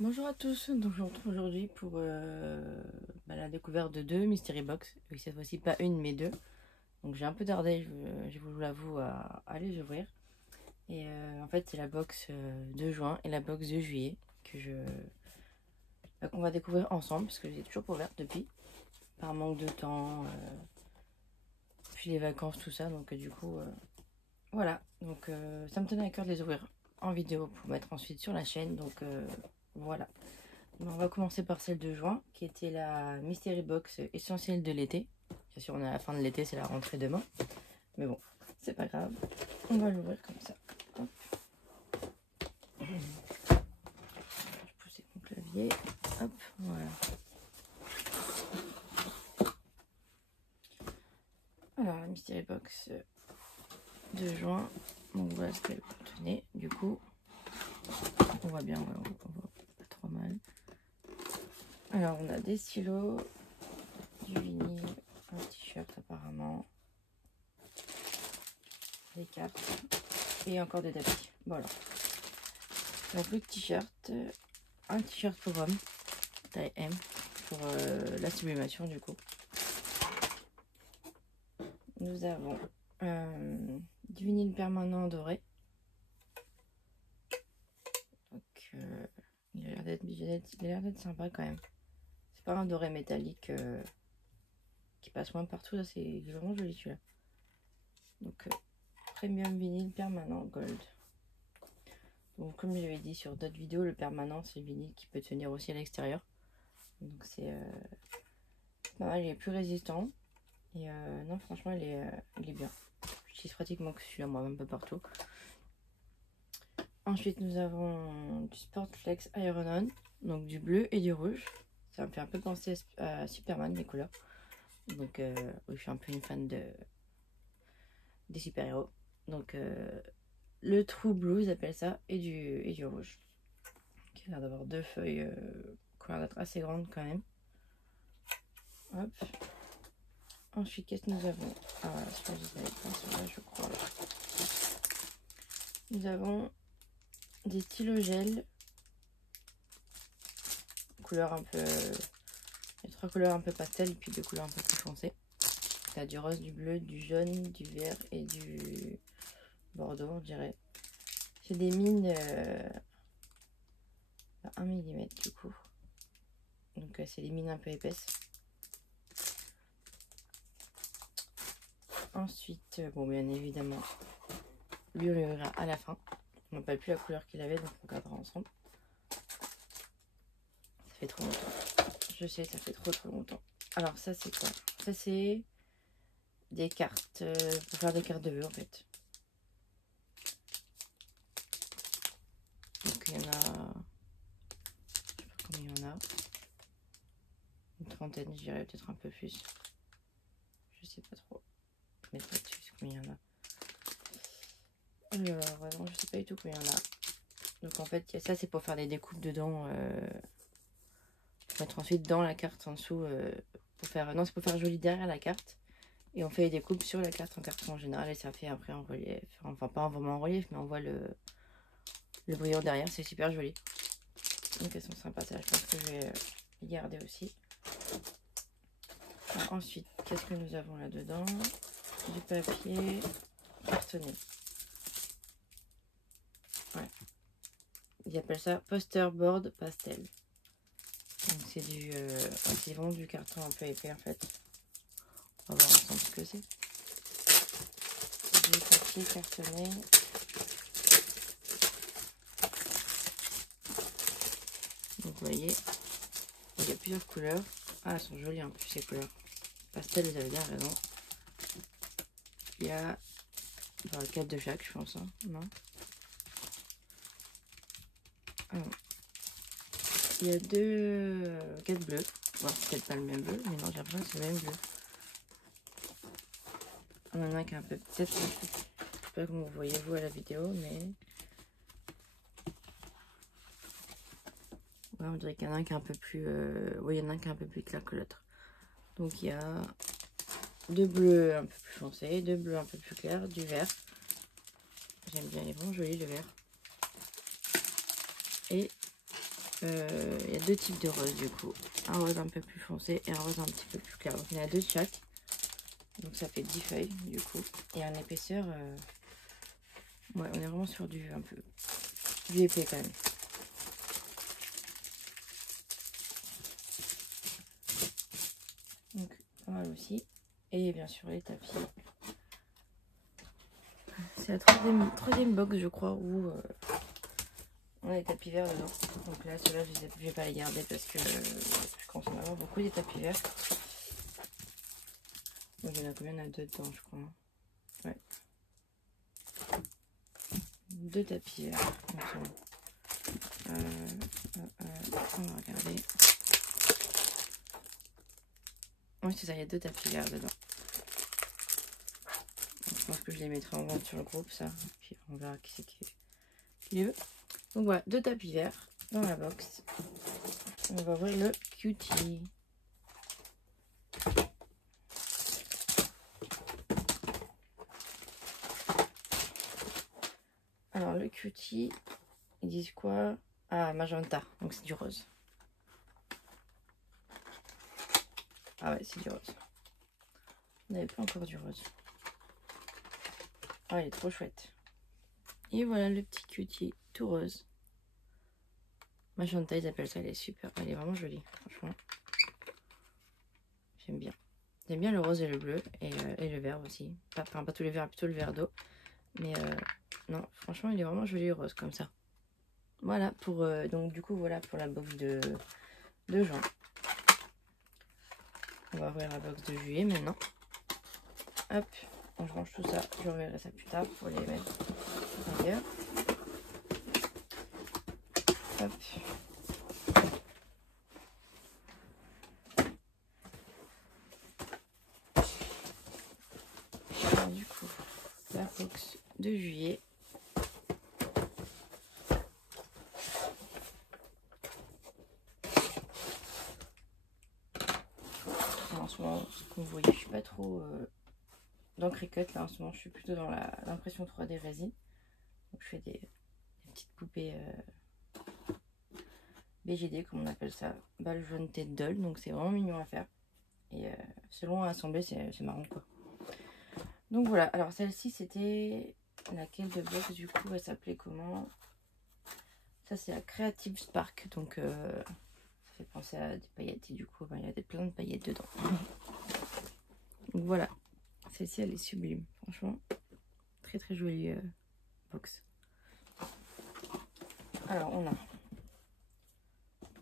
Bonjour à tous, donc je vous retrouve aujourd'hui pour la découverte de deux Mystery Box. Oui, cette fois-ci pas une mais deux. Donc j'ai un peu tardé, je vous l'avoue, à les ouvrir. Et en fait c'est la box de juin et la box de juillet qu'on va découvrir ensemble parce que j'ai toujours pas ouvert depuis. Par manque de temps, puis les vacances, tout ça. Donc du coup, voilà. Donc ça me tenait à cœur de les ouvrir en vidéo pour mettre ensuite sur la chaîne. Donc voilà. On va commencer par celle de juin, qui était la Mystery Box essentielle de l'été. Bien sûr, on est à la fin de l'été, c'est la rentrée demain. Mais bon, c'est pas grave. On va l'ouvrir comme ça. Hop. Je vais pousser mon clavier. Hop, voilà. Alors, la Mystery Box de juin. Donc voilà ce qu'elle contenait. Du coup, on voit bien, on voit pas trop mal. Alors, on a des stylos, du vinyle, un t-shirt apparemment, des cartes et encore des tapis. Voilà. Donc le t-shirt, un t-shirt pour homme, taille M, pour la sublimation du coup. Nous avons du vinyle permanent doré. Donc il a l'air d'être sympa quand même. C'est pas un doré métallique qui passe moins partout, c'est vraiment joli celui-là. Donc premium vinyle permanent gold. Donc comme je l'avais dit sur d'autres vidéos, le permanent c'est le vinyle qui peut tenir aussi à l'extérieur. Donc c'est pas mal, il est plus résistant. Et non, franchement, il est bien. J'utilise pratiquement que celui-là, moi, un peu partout. Ensuite, nous avons du Sportflex Iron On, donc du bleu et du rouge. Ça me fait un peu penser à Superman, les couleurs. Donc, oui, je suis un peu une fan des super-héros. Donc, le True Blue, ils appellent ça, et du rouge. Qui a l'air d'avoir deux feuilles qui ont l'air d'être assez grandes quand même. Hop. Ensuite, qu'est-ce que nous avons? Ah voilà, celui-là, je savais pas, celui-là, je crois. Nous avons des stylos gel, couleur un peu... Il y a trois couleurs un peu pastel et puis deux couleurs un peu plus foncées. T'as du rose, du bleu, du jaune, du vert et du bordeaux, on dirait. C'est des mines à 1 mm du coup. Donc c'est des mines un peu épaisses. Ensuite, bon bien évidemment, lui on le verra à la fin. On n'a pas plus la couleur qu'il avait, donc on regardera ensemble. Ça fait trop longtemps. Je sais, ça fait trop longtemps. Alors ça c'est quoi? Ça c'est des cartes pour faire des cartes de vœux en fait. Donc il y en a, je sais pas combien il y en a, une trentaine je dirais, peut-être un peu plus. Je sais pas trop. Je mettrai dessus combien il y en a. Alors vraiment je sais pas du tout combien il y en a. Donc en fait ça c'est pour faire des découpes dedans. Pour mettre ensuite dans la carte en dessous. Pour faire, non c'est pour faire joli derrière la carte. Et on fait les découpes sur la carte en carton en général. Et ça fait après en relief. Enfin pas vraiment en relief mais on voit le brillant derrière. C'est super joli. Donc elles sont sympas, ça je pense que je vais les garder aussi. Alors, ensuite, qu'est-ce que nous avons là-dedans? Du papier cartonné. Ouais. Ils appellent ça poster board pastel. Donc c'est du... c'est vraiment du carton un peu épais en fait. On va voir ensemble ce que c'est. Du papier cartonné. Donc vous voyez, il y a plusieurs couleurs. Ah, elles sont jolies en plus ces couleurs. Pastel, vous avez bien raison. Il y a 4 de chaque, je pense. Hein. Non. Alors, il y a 4 bleus. Bon, c'est peut-être pas le même bleu, mais non, j'ai l'impression que c'est le même bleu. Il y en a un qui est un peu... Peut-être, je sais pas comment vous voyez vous à la vidéo, mais... Ouais, on dirait qu'il y en a un qui est un peu plus... Oui, il y en a un qui est un peu plus clair que l'autre. Donc, il y a 2 bleus un peu plus foncés, 2 bleus un peu plus clairs, du vert. J'aime bien, il est vraiment joli le vert. Et il y a deux types de roses du coup. Un rose un peu plus foncé et un rose un petit peu plus clair. Donc il y en a deux de chaque. Donc ça fait 10 feuilles du coup. Et en épaisseur, ouais, on est vraiment sur du un peu du épais quand même. Donc pas mal aussi. Et bien sûr les tapis. C'est la troisième box je crois où on a des tapis verts dedans. Donc là ceux-là je vais pas les garder parce que je commence à en avoir beaucoup des tapis verts. Donc il y en a combien? Il y en a deux dedans je crois. Ouais. Deux tapis verts ensemble. On va regarder. Oui c'est ça, il y a deux tapis verts dedans. Donc, je pense que je les mettrai en vente sur le groupe ça. Puis on verra qui c'est qui les veut. Donc voilà, deux tapis verts dans la box. On va ouvrir le cutie. Alors le cutie, ils disent quoi? Ah, magenta, donc c'est du rose. Ah ouais, c'est du rose. On n'avait pas encore du rose. Ah, il est trop chouette. Et voilà le petit cutie tout rose. Magenta, ils appellent ça, elle est super. Elle est vraiment jolie, franchement. J'aime bien. J'aime bien le rose et le bleu et le vert aussi. Enfin, pas tous les verts, plutôt le vert d'eau. Mais non, franchement, il est vraiment joli rose comme ça. Voilà, pour donc du coup, voilà pour la box de juin. On va ouvrir la box de juillet maintenant. Hop, je range tout ça. Je reverrai ça plus tard pour les mettre ailleurs. Hop. Alors, du coup, la box de juillet. En ce moment, comme vous voyez, je suis pas trop dans Cricut là en ce moment. Je suis plutôt dans l'impression 3D résine. Donc je fais des petites poupées BGD comme on appelle ça, balle jaune tête doll. Donc c'est vraiment mignon à faire. Et selon à assembler, c'est marrant quoi. Donc voilà, alors celle-ci c'était laquelle de box du coup? Elle s'appelait comment? Ça c'est la Creative Spark. Donc ça fait penser à des paillettes et du coup ben, il y a plein de paillettes dedans. Donc voilà, celle-ci elle est sublime, franchement. Très très jolie box. Alors on a,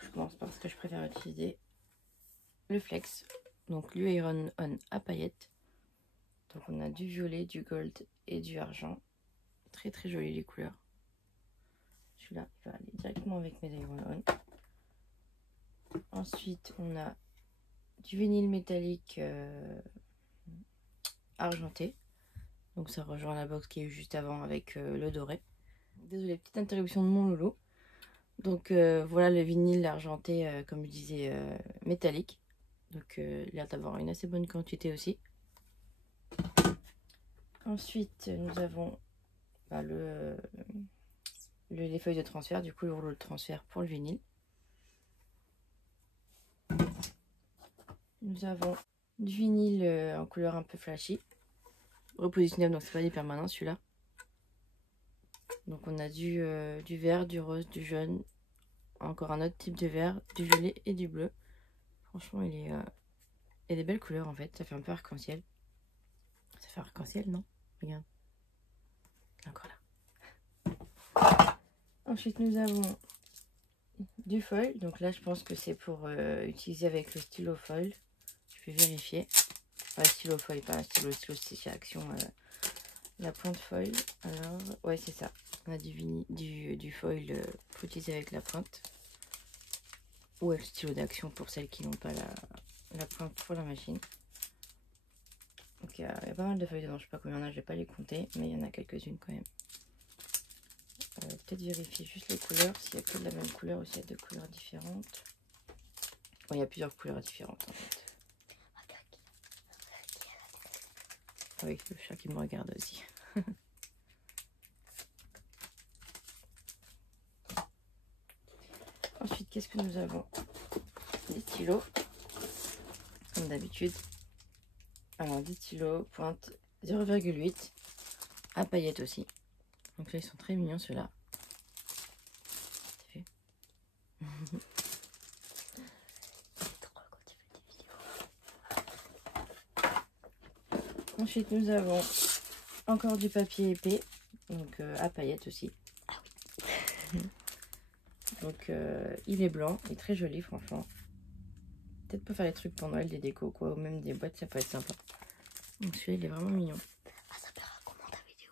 je commence par ce que je préfère utiliser, le Flex, donc l'Iron On à paillettes. Donc on a du violet, du gold et du argent. Très très joli les couleurs. Celui-là il va aller directement avec mes Iron On. Ensuite on a du vinyle métallique argenté. Donc ça rejoint la box qui est juste avant avec le doré. Désolée, petite interruption de mon loulou. Donc voilà le vinyle argenté, comme je disais, métallique. Donc il a l'air d'avoir une assez bonne quantité aussi. Ensuite nous avons bah, les feuilles de transfert, du coup le rouleau de transfert pour le vinyle. Nous avons du vinyle en couleur un peu flashy. Repositionnable, donc c'est pas des permanents celui-là. Donc on a du vert, du rose, du jaune, encore un autre type de vert, du violet et du bleu. Franchement il y a des belles couleurs en fait, ça fait un peu arc-en-ciel. Ça fait arc-en-ciel non? Regarde. Encore là. Ensuite nous avons du foil. Donc là je pense que c'est pour utiliser avec le stylo foil. Je vais vérifier. Pas stylo foil, pas un stylo c'est chez Action. La pointe foil. Alors ouais c'est ça. On a du foil pour utiliser avec la pointe. Ou avec le stylo d'Action pour celles qui n'ont pas la pointe pour la machine. Donc il y a pas mal de feuilles dedans. Je sais pas combien il y en a, je vais pas les compter. Mais il y en a quelques-unes quand même. Peut-être vérifier juste les couleurs, s'il n'y a que de la même couleur ou s'il y a deux couleurs différentes. Bon, il y a plusieurs couleurs différentes en fait. Oui, le chat qui me regarde aussi. Ensuite, qu'est-ce que nous avons? Des stylos, comme d'habitude. Alors, des stylos, pointe 0,8 à paillettes aussi. Donc là, ils sont très mignons ceux-là. Ensuite, nous avons encore du papier épais, donc à paillettes aussi. Ah oui. Donc, il est blanc, il est très joli, franchement. Peut-être pour faire des trucs pour Noël, des décos, quoi, ou même des boîtes, ça peut être sympa. Donc, celui-là, il est vraiment mignon. Ah, ça plaira comment ta vidéo?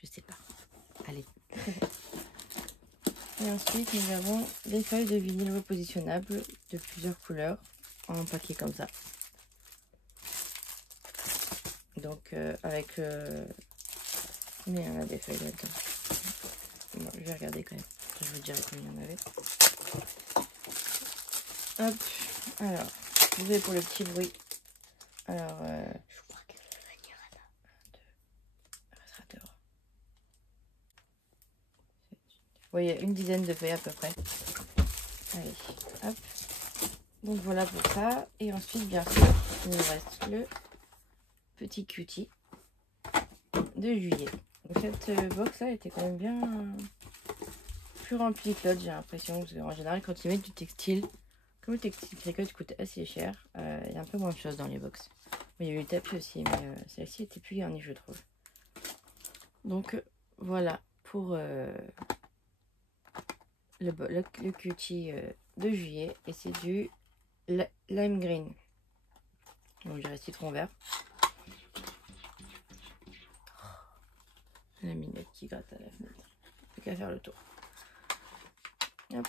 Je sais pas. Allez. Et ensuite, nous avons des feuilles de vinyle repositionnables de plusieurs couleurs en papier comme ça. Donc, avec... Mais il y en a des feuilles là-dedans. Bon, je vais regarder quand même. Je vous dirai combien il y en avait. Hop. Alors, désolé pour le petit bruit. Alors, je crois qu'elle va venir là. 1, 2, elle restera dehors. Oui, il y a une dizaine de feuilles à peu près. Allez, hop. Donc voilà pour ça. Et ensuite, bien sûr, il nous reste le petit cutie de juillet. Donc cette box là était quand même bien plus remplie que l'autre, j'ai l'impression. Parce qu'en général, quand ils mettent du textile, comme le textile Cricut coûte assez cher, il y a un peu moins de choses dans les box. Il y a eu le tapis aussi, mais celle-ci était plus garnie, je trouve. Donc voilà pour le cutie de juillet. Et c'est du lime green. Donc je dirais citron vert. La minette qui gratte à la fenêtre. Plus qu'à faire le tour. Hop.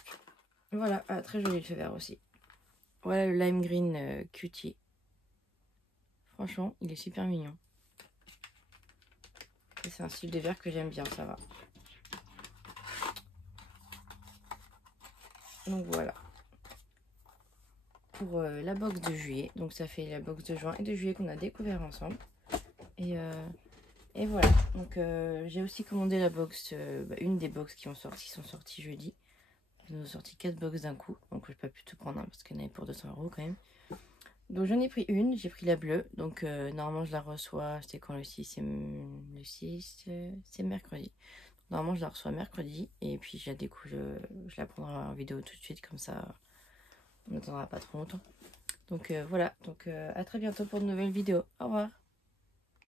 Voilà, ah, très joli le feu vert aussi. Voilà le lime green cutie. Franchement, il est super mignon. C'est un style de vert que j'aime bien, ça va. Donc voilà. Pour la box de juillet. Donc ça fait la box de juin et de juillet qu'on a découvert ensemble. Et voilà. Donc j'ai aussi commandé la box, une des box qui sont sorties jeudi. Ils nous ont sorti 4 box d'un coup. Donc je n'ai pas pu tout prendre parce qu'il y en avait pour 200 € quand même. Donc j'en ai pris une, j'ai pris la bleue. Donc normalement je la reçois, c'était quand le 6? Le 6, c'est mercredi. Normalement je la reçois mercredi. Et puis je la découvre, je la prendrai en vidéo tout de suite, comme ça on n'attendra pas trop longtemps. Donc voilà, donc à très bientôt pour de nouvelles vidéos. Au revoir.